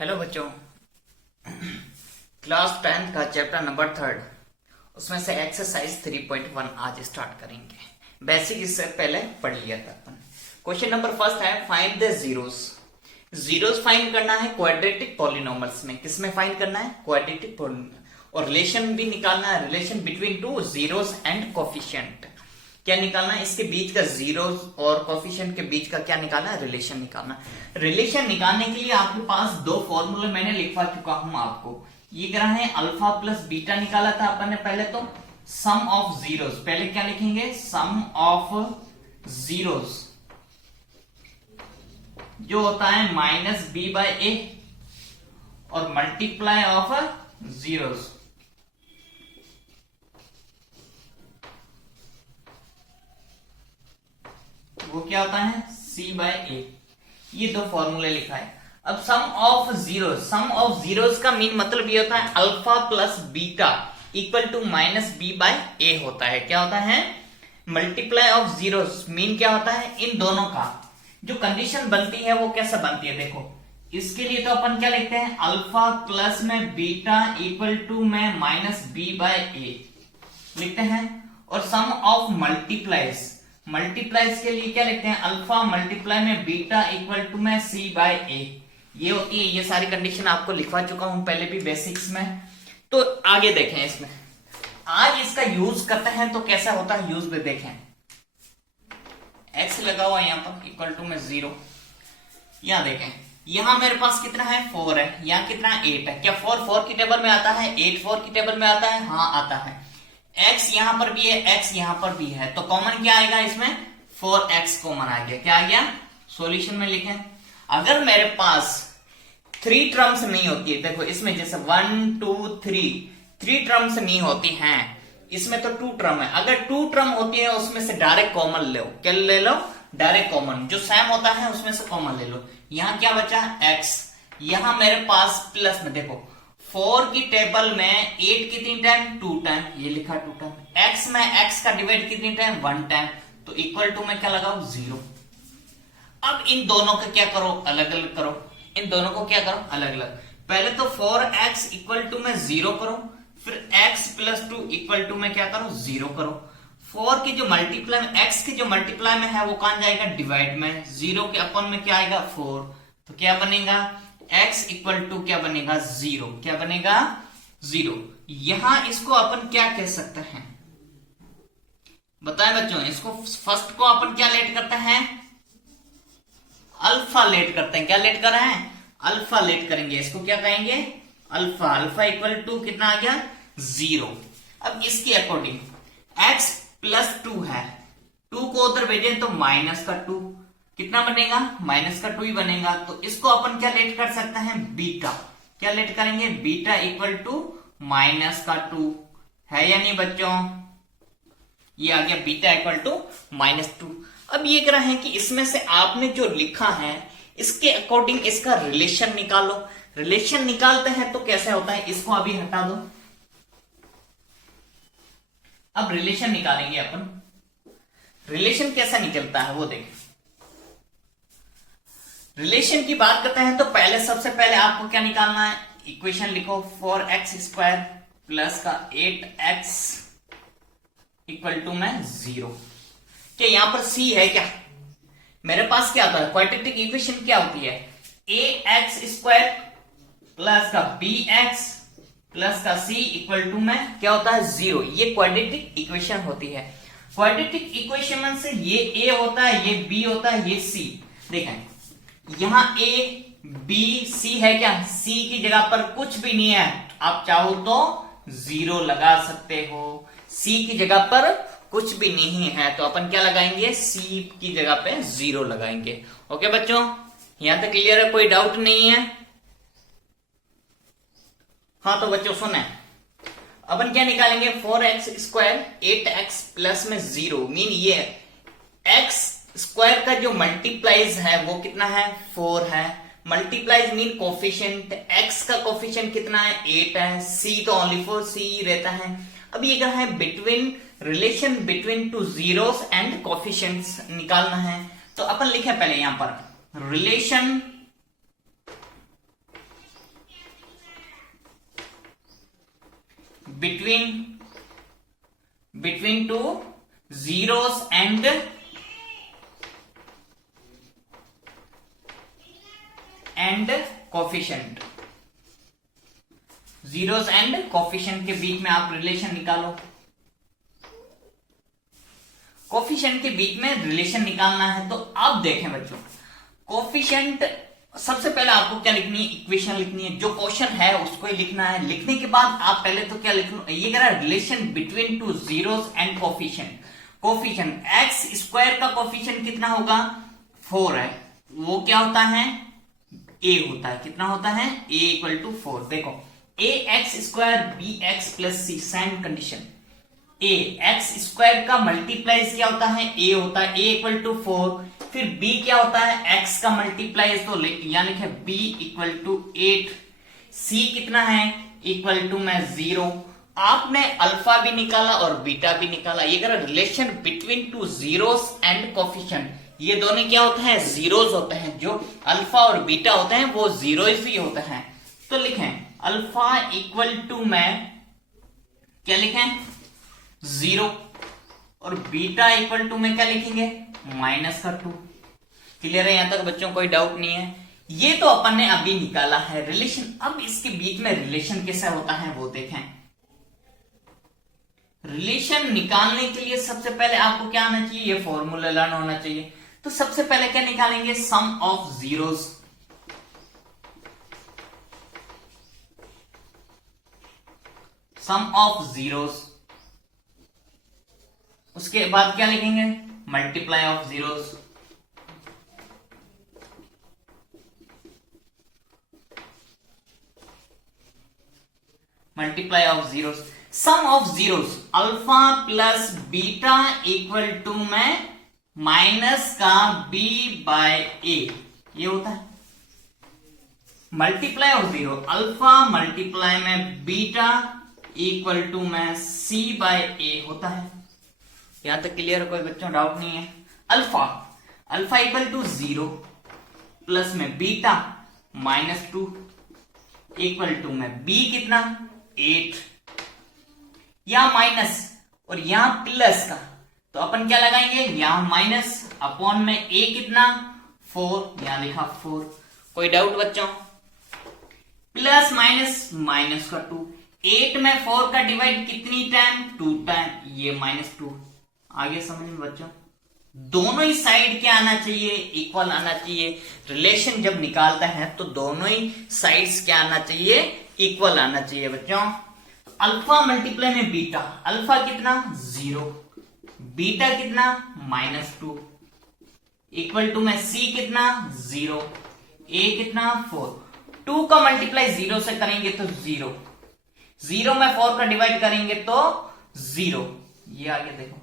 Hello बच्चों। Class 10th का chapter number 3 उसमें से एक्सरसाइज 3.1 आज स्टार्ट करेंगे। बेसिक इससे पहले पढ़ लिया था अपन। क्वेश्चन नंबर फर्स्ट है find the zeros. Zeros find करना है क्वाड्रेटिक पॉलिनोमल्स में। किसमें फाइंड करना है? Quadratic polynomial. और रिलेशन भी निकालना है, relation between two zeros and coefficient. क्या निकालना है? इसके बीच का जीरोस और कोफिशिएंट के बीच का क्या निकालना है? रिलेशन निकालना। रिलेशन निकालने के लिए आपके पास दो फॉर्मूले मैंने लिखवा चुका हूं आपको। ये क्या है? अल्फा प्लस बीटा निकाला था अपन ने पहले। तो सम ऑफ जीरोस, पहले क्या लिखेंगे? सम ऑफ जीरोस जो होता है माइनस बी बाय ए, और मल्टीप्लाई ऑफ जीरोस वो क्या होता है? C by A. ये दो फॉर्मूले लिखा है। अब sum of zeros, sum of zeros का मीन मतलब ये होता है alpha plus beta equal to minus B by A होता है। क्या होता है? मल्टीप्लाई ऑफ जीरोस मीन क्या होता है? इन दोनों का जो कंडीशन बनती है वो कैसे बनती है देखो। इसके लिए तो अपन क्या लिखते हैं? अल्फा प्लस में बीटा इक्वल टू में माइनस बी बाय ए लिखते हैं। और सम ऑफ मल्टीप्लाइज, मल्टीप्लाइज के लिए क्या लिखते हैं? अल्फा मल्टीप्लाई में बीटा इक्वल टू में सी बाय ए। ये होती है। ये सारी कंडीशन आपको लिखवा चुका हूं पहले भी बेसिक्स में। तो आगे देखें इसमें। आज इसका यूज करते हैं तो कैसा होता है यूज में देखें। एक्स लगा हुआ यहां पर इक्वल टू में 0। यहां देखें, यहां मेरे पास कितना है? 4 है। यहां कितना? 8 है। क्या 4 4 की टेबल में आता है? 8 4 की टेबल में आता है? हाँ आता है। x यहां पर भी है, x यहां पर भी है, तो कॉमन क्या आएगा इसमें? 4x कॉमन आ गया। क्या आ गया? सॉल्यूशन में लिखें। अगर मेरे पास 3 टर्म्स नहीं होती है, देखो इसमें जैसे 1 2 3 टर्म्स नहीं होती हैं, इसमें तो 2 टर्म है। अगर 2 टर्म होती है उसमें से डायरेक्ट कॉमन लो। क्या ले लो? Direct common. जो सेम होता है उसमें से कॉमन ले लो। यहां क्या बचा? x। यहां मेरे पास प्लस में देखो 4 की टेबल में 8 कितनी टाइम? 2 टाइम। ये लिखा 2 टाइम। x में x का डिवाइड कितनी टाइम? 1 टाइम। तो इक्वल टू में क्या लगाओ? 0। अब इन दोनों का क्या करो? अलग अलग करो। इन दोनों को क्या करो? अलग अलग। पहले तो 4x इक्वल टू में 0 करो, फिर x प्लस 2 इक्वल टू में क्या करो? 0 करो। 4 की जो मल्टीप्लाई में, x की जो मल्टीप्लाई में है वो कहां जाएगा? डिवाइड में। 0 के अपन में क्या आएगा? 4। तो क्या बनेगा? x इक्वल टू क्या बनेगा? 0। क्या बनेगा? 0। यहां इसको अपन क्या कह सकते हैं बताएं बच्चों। इसको फर्स्ट को अपन क्या लेट करते हैं? अल्फा लेट करते हैं। क्या लेट कर रहे हैं? अल्फा लेट करेंगे। इसको क्या कहेंगे? अल्फा। अल्फा इक्वल टू कितना आ गया? 0। अब इसके अकॉर्डिंग x प्लस 2 है, 2 को उधर भेजें तो माइनस का 2 कितना बनेगा? माइनस का 2 ही बनेगा। तो इसको अपन क्या लेट कर सकते हैं? बीटा। क्या लेट करेंगे? बीटा इक्वल टू माइनस का 2 है या नहीं बच्चों? ये आ गया बीटा इक्वल टू -2। अब ये कह रहे हैं कि इसमें से आपने जो लिखा है इसके अकॉर्डिंग इसका रिलेशन निकालो। रिलेशन निकालते हैं तो कैसे होता है? इसको अभी हटा दो। अब रिलेशन निकालेंगे अपन। रिलेशन कैसा निकलता है वो देखें। रिलेशन की बात करते हैं तो पहले सबसे पहले आपको क्या निकालना है? इक्वेशन लिखो। 4x² प्लस का 8x इक्वल टू में 0। क्या यहां पर c है क्या? मेरे पास क्या होता है? क्वाड्रेटिक इक्वेशन क्या होती है? ax² प्लस का bx प्लस का c इक्वल टू में क्या होता है? 0। ये क्वाड्रेटिक इक्वेशन होती है। क्वाड्रेटिक इक्वेशन में से ये a होता है, ये b होता है, ये c। देखें यहां a b c है क्या? c की जगह पर कुछ भी नहीं है, आप चाहो तो 0 लगा सकते हो। c की जगह पर कुछ भी नहीं है तो अपन क्या लगाएंगे? c की जगह पे 0 लगाएंगे। ओके बच्चों, यहां तक क्लियर है? कोई डाउट नहीं है? हाँ तो बच्चों सुने, अपन क्या निकालेंगे? 4x² 8x प्लस में 0 मीन ये x² का जो मल्टीप्लाइज है वो कितना है? 4 है। मल्टीप्लाइज मीन कोफिशिएंट, x का कोफिशिएंट कितना है? 8 है। c तो ओनली फॉर c रहता है। अब ये क्या है? Between relation between two zeros and coefficients निकालना है। तो अपन लिखे पहले यहां पर relation between two zeros and coefficient, zeros and coefficient के बीच में आप रिलेशन निकालो। कोफिशिएंट के बीच में रिलेशन निकालना है तो आप देखें बच्चों, कोफिशिएंट सबसे पहले आपको क्या लिखनी है, इक्वेशन लिखनी है, जो क्वेश्चन है उसको ही लिखना है। लिखने के बाद आप पहले तो क्या लिखना, ये कह रहा है relation between two zeros and coefficient. Coefficient x square का कोफिशिएंट कितना होगा, 4 है, वो क्या होता है, ए होता है। कितना होता है, ए इक्वल टू 4। देखो A X square B X plus C, same condition. A X square का मल्टीप्लाइज क्या होता है, ए होता है, ए इक्वल टू 4। फिर b क्या होता है, x का मल्टीप्लाइज, तो यहां लिखे b इक्वल टू 8। c कितना है, इक्वल टू में 0। आपने अल्फा भी निकाला और बीटा भी निकाला। ये कह relation between two zeros and coefficient, ये दोनों क्या होते हैं, जीरोस होते हैं। जो अल्फा और बीटा होते हैं वो जीरोस ही होते हैं। तो लिखें अल्फा इक्वल टू में क्या लिखें, 0, और बीटा इक्वल टू में क्या लिखेंगे, -2। क्लियर है यहां तक बच्चों, कोई डाउट नहीं है। ये तो अपन ने अभी निकाला है रिलेशन। अब इसके बीच में रिलेशन कैसा होता है वो देखें। रिलेशन निकालने के लिए सबसे पहले आपको क्या आना चाहिए, ये फॉर्मूला लर्न होना चाहिए। तो सबसे पहले क्या निकालेंगे, sum of zeros. Sum of zeros, उसके बाद क्या लिखेंगे, multiply of zeros. Multiply of zeros, sum of zeros, alpha plus beta equal to में माइनस का b बाय ए, ये होता है। Multiply of zero, alpha multiply में बीटा इक्वल टू में c बाय ए होता है। यहां तक क्लियर, कोई बच्चों डाउट नहीं है। अल्फा इक्वल टू 0 प्लस में बीटा -2 इक्वल टू में b कितना, 8, यहां माइनस और यहां प्लस का, तो अपन क्या लगाएंगे, यहां माइनस अपॉन में a कितना, 4, यहां लिखा 4। कोई डाउट बच्चों, प्लस माइनस का 2, 8 में 4 का डिवाइड कितनी टाइम, 2 टाइम, ये -2। आगे समझ में बच्चों, दोनों ही साइड क्या आना चाहिए, इक्वल आना चाहिए। रिलेशन जब निकालता है तो दोनों ही साइड्स क्या आना चाहिए, इक्वल आना चाहिए बच्चों। अल्फा मल्टीप्लाई में बीटा, अल्फा कितना 0, बीटा कितना -2 इक्वल टू में c कितना 0, a कितना 4। 2 का मल्टीप्लाई 0 से करेंगे तो 0, 0 में 4 का डिवाइड करेंगे तो 0। ये आगे देखो,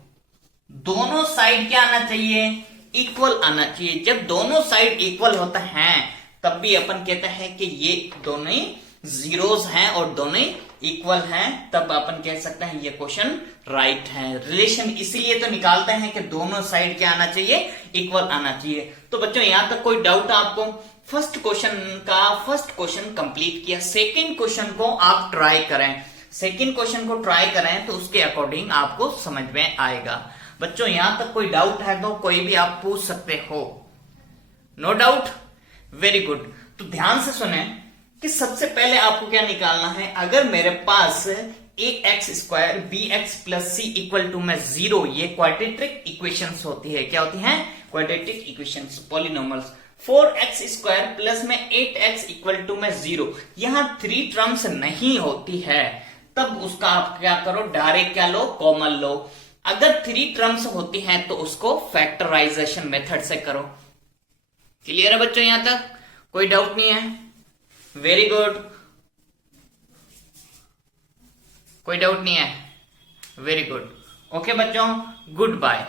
दोनों साइड क्या आना चाहिए, इक्वल आना चाहिए। जब दोनों साइड इक्वल होता है तब भी अपन कहते हैं कि ये दोनों ही जीरोस हैं और दोनों ही इक्वल हैं, तब अपन कह सकते हैं ये क्वेश्चन राइट है। रिलेशन इसीलिए तो निकालते हैं कि दोनों साइड क्या आना चाहिए, इक्वल आना चाहिए। तो बच्चों यहां तक कोई डाउट आपको, फर्स्ट क्वेश्चन कंप्लीट किया। सेकंड क्वेश्चन को आप ट्राई करें, सेकंड क्वेश्चन को ट्राई करें तो उसके अकॉर्डिंग आपको समझ में आएगा। बच्चों यहां तक कोई डाउट है तो कोई भी आप पूछ सकते हो, नो डाउट, वेरी गुड। तो ध्यान से सुने कि सबसे पहले आपको क्या निकालना है। अगर मेरे पास A X square B X plus C equal to में 0, ये क्वाड्रेटिक इक्वेशंस होती है, क्या होती हैं, quadratic equations, polynomials. 4x square plus में 8x इक्वल टू में 0, यहां 3 टर्म्स नहीं होती है, तब उसका आप क्या करो, डायरेक्ट क्या लो, कॉमन लो। अगर 3 टर्म्स होती हैं तो उसको फैक्टराइजेशन मेथड से करो। क्लियर है बच्चों, यहां तक कोई डाउट नहीं है, वेरी गुड, कोई डाउट नहीं है, वेरी गुड, ओके बच्चों, गुड बाय।